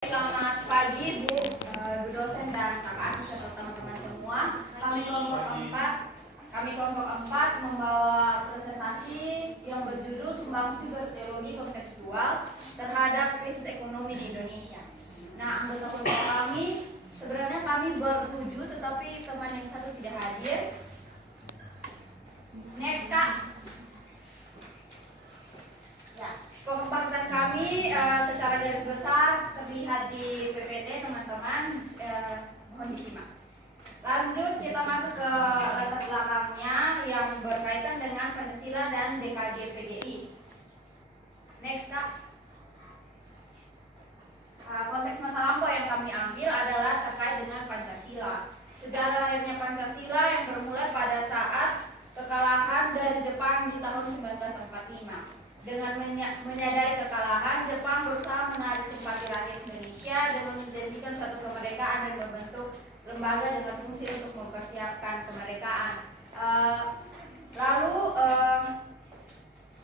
Selamat pagi Bu, dosen dan kakak asisten serta teman-teman semua. Kami kelompok 4 membawa presentasi yang berjudul Sumbangsi Berteologi Kontekstual terhadap Krisis Ekonomi di Indonesia. Nah, anggota kelompok kami sebenarnya kami bertujuh, tetapi teman yang satu tidak hadir. Next Kak. Ya, pembahasan kami secara garis besar terlihat di PPT teman-teman, mohon disimak. Lanjut kita masuk ke latar belakangnya yang berkaitan dengan Pancasila dan DKG PGI. Next Kak. Konteks masa lampau yang kami ambil adalah terkait dengan Pancasila. Sejarah lahirnya Pancasila yang bermula pada saat kekalahan dari Jepang di tahun 1945. Dengan menyadari kekalahan, Jepang berusaha menarik simpati rakyat Indonesia dengan menjanjikan suatu kemerdekaan dan membentuk lembaga dengan fungsi untuk mempersiapkan kemerdekaan.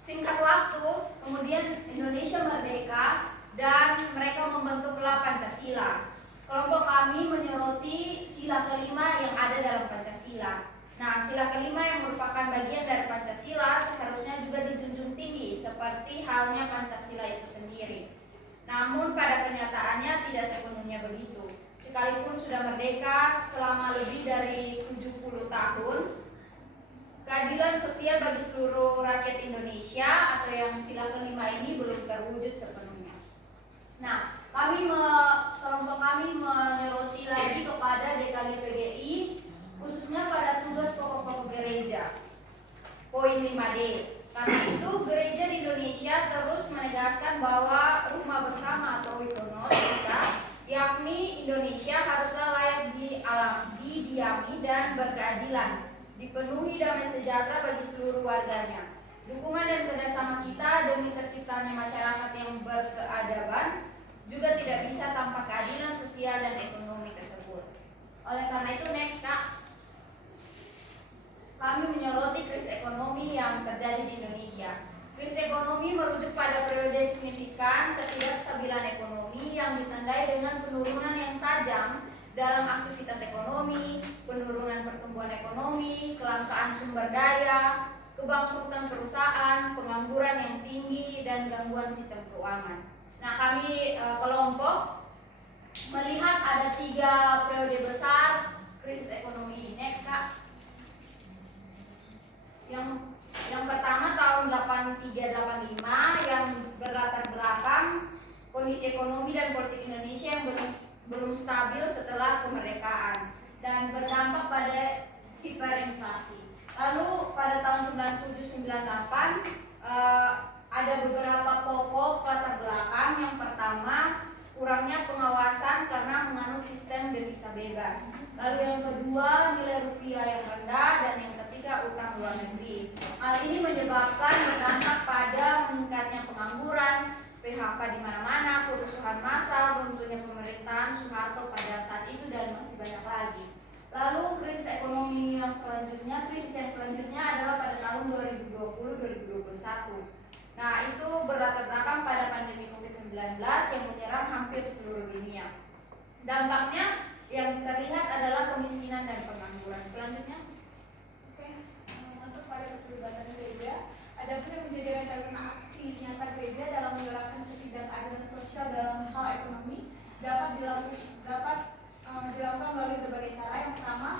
Singkat waktu, kemudian Indonesia merdeka dan mereka membentuklah Pancasila. Kelompok kami menyoroti sila kelima yang ada dalam Pancasila. Nah, sila kelima yang merupakan bagian dari Pancasila seharusnya juga dijunjung tinggi seperti halnya Pancasila itu sendiri. Namun pada kenyataannya tidak sepenuhnya begitu. Sekalipun sudah merdeka selama lebih dari 70 tahun, keadilan sosial bagi seluruh rakyat Indonesia atau yang sila kelima ini belum terwujud sepenuhnya. Nah, kelompok kami menyoroti lagi kepada DKG PGI, khususnya pada tugas pokok-pokok gereja. Poin 5D. Karena itu gereja di Indonesia terus menegaskan bahwa rumah bersama atau wikonos kita, yakni Indonesia haruslah layak didiami dan berkeadilan, dipenuhi damai sejahtera bagi seluruh warganya. Dukungan dan kerjasama kita demi terciptanya masyarakat yang berkeadaban juga tidak bisa tanpa keadilan sosial dan ekonomi tersebut. Oleh karena itu, next Kak, kami menyoroti krisis ekonomi yang terjadi di Indonesia. Krisis ekonomi merujuk pada periode signifikan ketidakstabilan ekonomi yang ditandai dengan penurunan yang tajam dalam aktivitas ekonomi, penurunan pertumbuhan ekonomi, kelangkaan sumber daya, kebangkrutan perusahaan, pengangguran yang tinggi, dan gangguan sistem keuangan. Nah, kami kelompok melihat ada 3 periode besar krisis ekonomi ini. Next Kak. Yang pertama tahun 83-85 yang berlatar belakang kondisi ekonomi dan politik Indonesia yang belum stabil setelah kemerdekaan dan berdampak pada hiperinflasi. Lalu pada tahun 97-98 ada beberapa pokok latar belakang. Yang pertama, kurangnya pengawasan karena menganut sistem devisa bebas. Lalu yang kedua, nilai rupiah yang rendah, dan yang ketiga, utang luar negeri. Hal ini menyebabkan berdampak pada meningkatnya pengangguran, PHK di mana-mana, kerusuhan massal, runtuhnya pemerintahan Soeharto pada saat itu, dan masih banyak lagi. Lalu krisis ekonomi yang selanjutnya adalah pada tahun 2020-2021. Nah, itu berlatar belakang pada pandemi COVID-19 yang menyerang hampir seluruh dunia. Dampaknya yang terlihat adalah kemiskinan dan pengangguran. Selanjutnya, masuk pada keterlibatan gereja. Adapun yang menjadi rencana aksi nyata gereja dalam menyuarakan ketidakadilan sosial dalam hal ekonomi dapat dilakukan melalui berbagai cara. Yang pertama,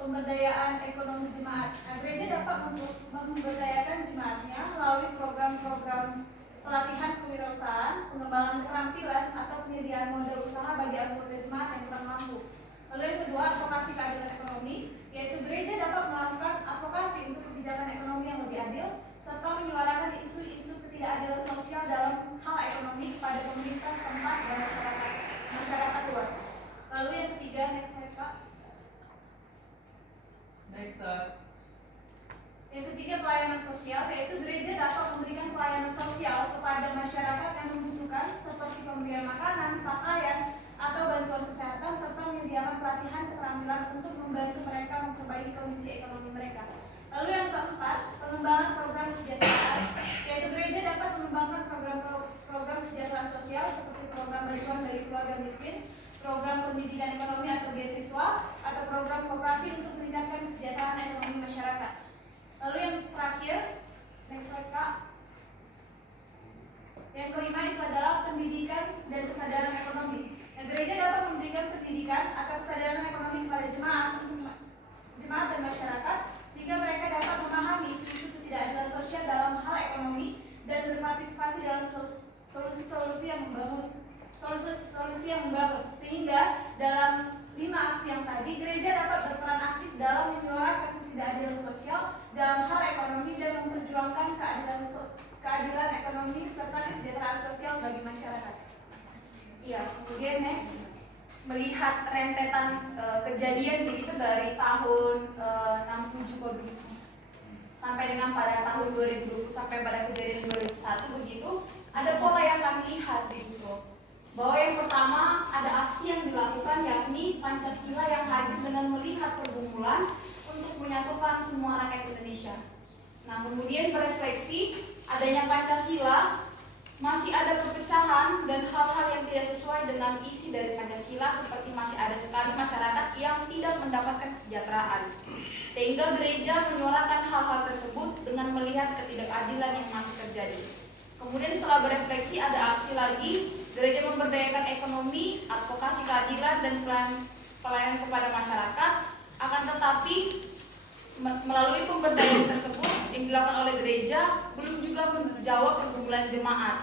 pemberdayaan ekonomi jemaat. Gereja dapat memberdayakan jemaatnya melalui program-program pelatihan kewirausahaan, pengembangan keterampilan, atau penyediaan modal usaha bagi anggota jemaat yang kurang mampu. Lalu yang kedua, advokasi keadilan ekonomi, yaitu gereja dapat melakukan advokasi untuk kebijakan ekonomi yang lebih adil, serta menyuarakan isu-isu ketidakadilan sosial dalam hal ekonomi kepada pemerintah setempat dan masyarakat luas. Lalu yang ketiga, next slide Pak. Next slide. Yang ketiga, pelayanan sosial, yaitu gereja dapat memberikan pelayanan sosial kepada masyarakat yang membutuhkan seperti pemberian makanan, pakaian, atau bantuan kesehatan, serta menyediakan pelatihan keterampilan untuk membantu mereka memperbaiki kondisi ekonomi mereka. Lalu yang keempat, pengembangan program kesejahteraan, yaitu gereja dapat mengembangkan program kesejahteraan sosial seperti program bantuan dari keluarga miskin, program pendidikan ekonomi atau beasiswa, atau program koperasi untuk meningkatkan kesejahteraan ekonomi masyarakat. Lalu yang terakhir, next slide Kak. Yang kelima itu adalah pendidikan dan kesadaran ekonomi. Nah, gereja dapat memberikan pendidikan atau kesadaran ekonomi kepada jemaat dan masyarakat sehingga mereka dapat memahami isu-isu ketidakadilan sosial dalam hal ekonomi dan berpartisipasi dalam solusi-solusi yang membangun. Sehingga dalam 5 aksi yang tadi, gereja dapat berperan aktif dalam menyuarakan ketidakadilan sosial dalam hal ekonomi dan memperjuangkan keadilan ekonomi serta kesejahteraan sosial bagi masyarakat. Iya, kemudian next, melihat rentetan kejadian begitu dari tahun 67 kok begitu sampai dengan pada tahun 2020 sampai pada kejadian 2001 begitu, ada pola yang kami lihat begitu. Bahwa yang pertama ada aksi yang dilakukan yakni Pancasila yang hadir dengan melihat pergumulan untuk menyatukan semua rakyat Indonesia. Nah, kemudian berefleksi adanya Pancasila masih ada perpecahan dan hal-hal yang tidak sesuai dengan isi dari Pancasila, seperti masih ada sekali masyarakat yang tidak mendapatkan kesejahteraan. Sehingga gereja menyuarakan hal-hal tersebut dengan melihat ketidakadilan yang masih terjadi. Kemudian setelah berefleksi ada aksi lagi, gereja memberdayakan ekonomi, advokasi keadilan dan pelayanan kepada masyarakat. Akan tetapi melalui pemberdayaan tersebut yang dilakukan oleh gereja belum juga menjawab pergumulan jemaat.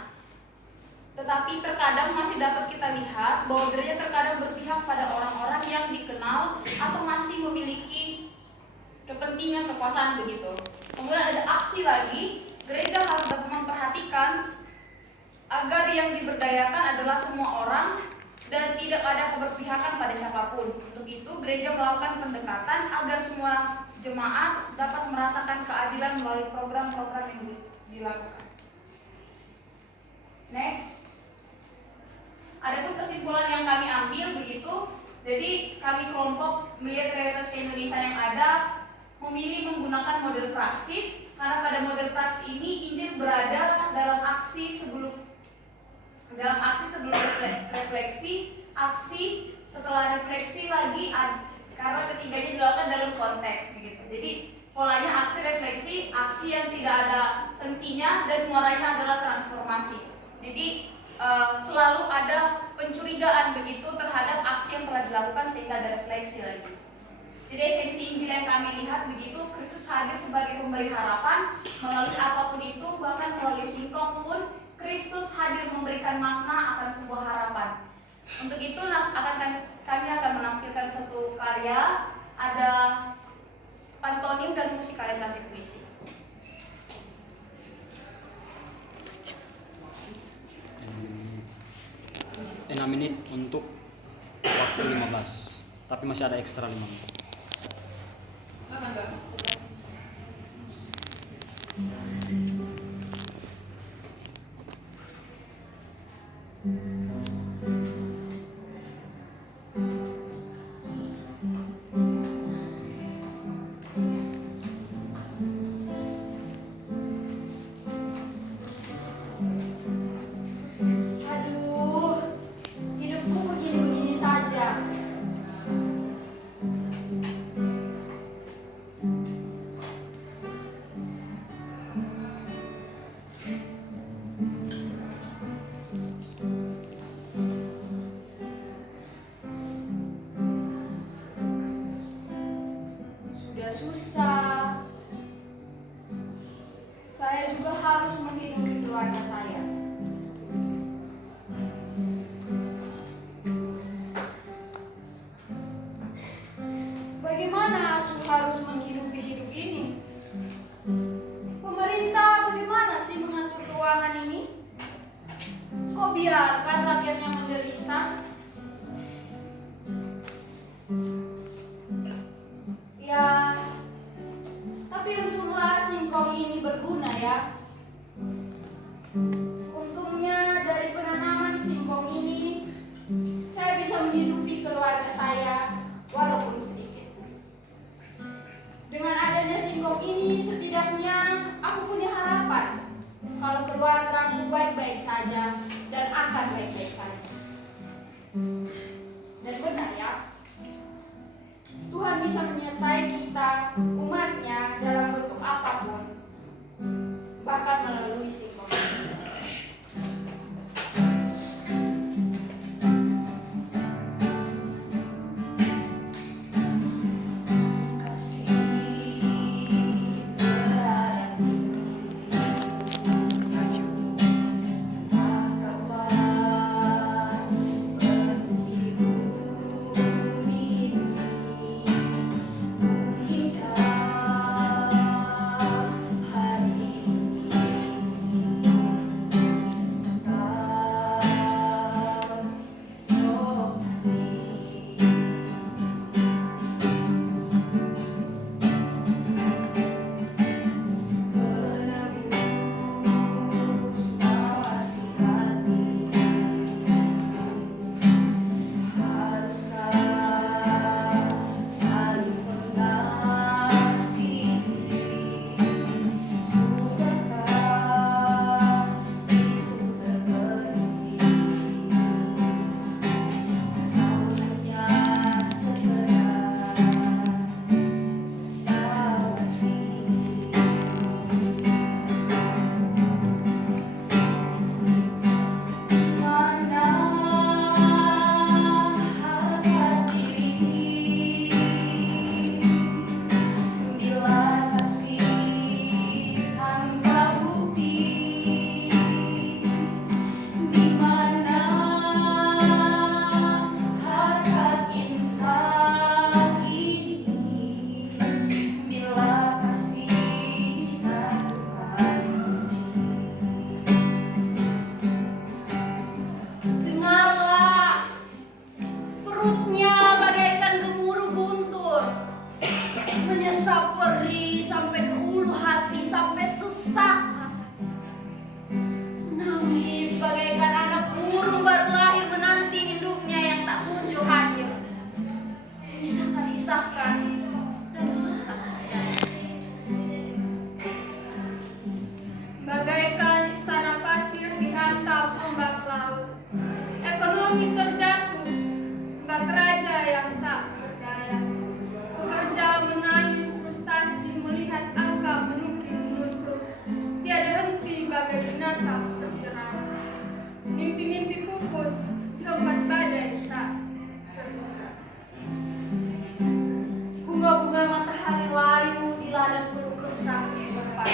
Tetapi terkadang masih dapat kita lihat bahwa gereja terkadang berpihak pada orang-orang yang dikenal atau masih memiliki kepentingan kekuasaan begitu. Kemudian ada aksi lagi, gereja harus dapat memperhatikan agar yang diberdayakan adalah semua orang dan tidak ada keberpihakan pada siapapun. Untuk itu gereja melakukan pendekatan agar semua jemaat dapat merasakan keadilan melalui program-program yang dilakukan. Next, adapun kesimpulan yang kami ambil begitu. Jadi kami kelompok melihat realitas Indonesia yang ada, memilih menggunakan model praksis karena pada model praksis ini Injil berada dalam aksi sebelum refleksi, aksi setelah refleksi lagi, karena ketiganya dilakukan dalam konteks begitu. Jadi polanya aksi refleksi, aksi yang tidak ada hentinya dan muaranya adalah transformasi. Jadi selalu ada pencurigaan begitu terhadap aksi yang telah dilakukan sehingga ada refleksi lagi. Jadi esensi Injil yang kami lihat begitu, Kristus hadir sebagai pemberi harapan melalui apapun itu, bahkan melalui singkong pun Kristus hadir memberikan makna akan sebuah harapan. Untuk itu kami akan menampilkan satu karya, ada pantonim dan musikalisasi puisi. 6 menit untuk waktu 15, tapi masih ada ekstra 5 menit. Hidupku begini-begini saja. Sudah susah, saya juga harus menghidupi keluarga saya. Bagaimana aku harus menghidupi hidup ini? Pemerintah bagaimana sih mengatur keuangan ini? Kok biarkan rakyatnya menderita? Ya, tapi untunglah singkong ini berguna ya. Untungnya dari penanaman singkong ini, saya bisa menghidupi keluarga saya walaupun sedikit. Dengan adanya singkong ini, setidaknya aku punya harapan kalau keluarga aku baik-baik saja dan akan baik-baik saja. Dan benar ya, Tuhan bisa menyertai kita, umatnya, dalam bentuk apapun, bahkan melalui simbol. Menyesap perih sampai ke ulu hati, sampai sesak rasanya. Menangis bagaikan anak burung baru lahir menanti induknya yang tak kunjung hadir. Isahkan dan sesak. Bagaikan istana pasir dihantam ombak laut, ekonomi terjatuh, bak raja yang tak berdaya. Pekerja menangis frustasi melihat angka menukik menusuk, tiada henti bagai binatang terjerat. Mimpi-mimpi pupus dihempas badai tak terduga. Bunga-bunga matahari layu di ladang penuh kesan di depan.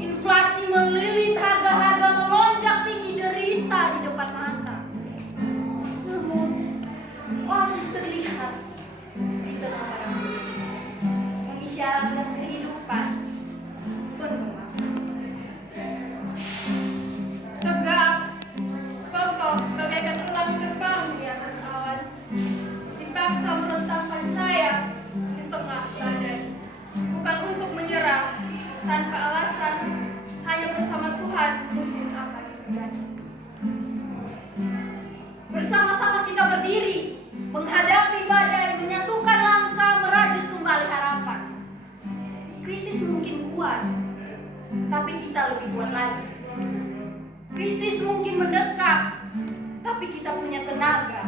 Inflasi melilit, harga-harga melonjak tinggi, derita di depan mata. Namun, oasis terlihat di tengah padang gurun, mengisyaratkan kehidupan penuh makna. Tegak, kokoh bagaikan elang terbang di atas awan, dipaksa merentangkan sayap di tengah badai. Bukan untuk menyerah tanpa alasan, hanya bersama Tuhan musim akan terjadi. Bersama-sama kita berdiri, menghadapi badai, menyatukan langkah, merajut kembali harapan. Krisis mungkin kuat, tapi kita lebih kuat lagi. Krisis mungkin mendekat, tapi kita punya tenaga